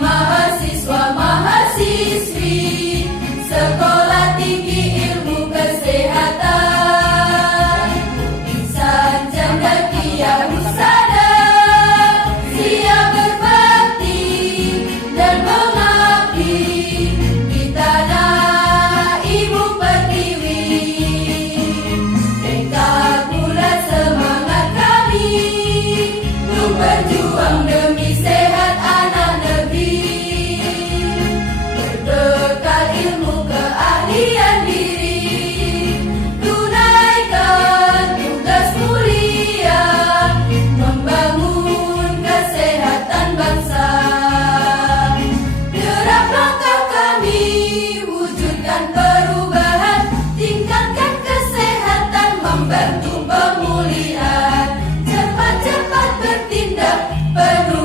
mahasiswa-mahasiswi Sekolah Tinggi Ilmu Kesehatan, insan cendekia husada, siap berbakti dan mengabdi di tanah ibu pertiwi. Tekad bulat semangat kami untuk berjuang demi sehat anak negeri. Berbekal ilmu keahlian diri, tunaikan tugas mulia membangun kesehatan bangsa. Derap langkah kami wujudkan perubahan, tingkatkan kesehatan, membantu pemulihan. Cepat-cepat bertindak penuh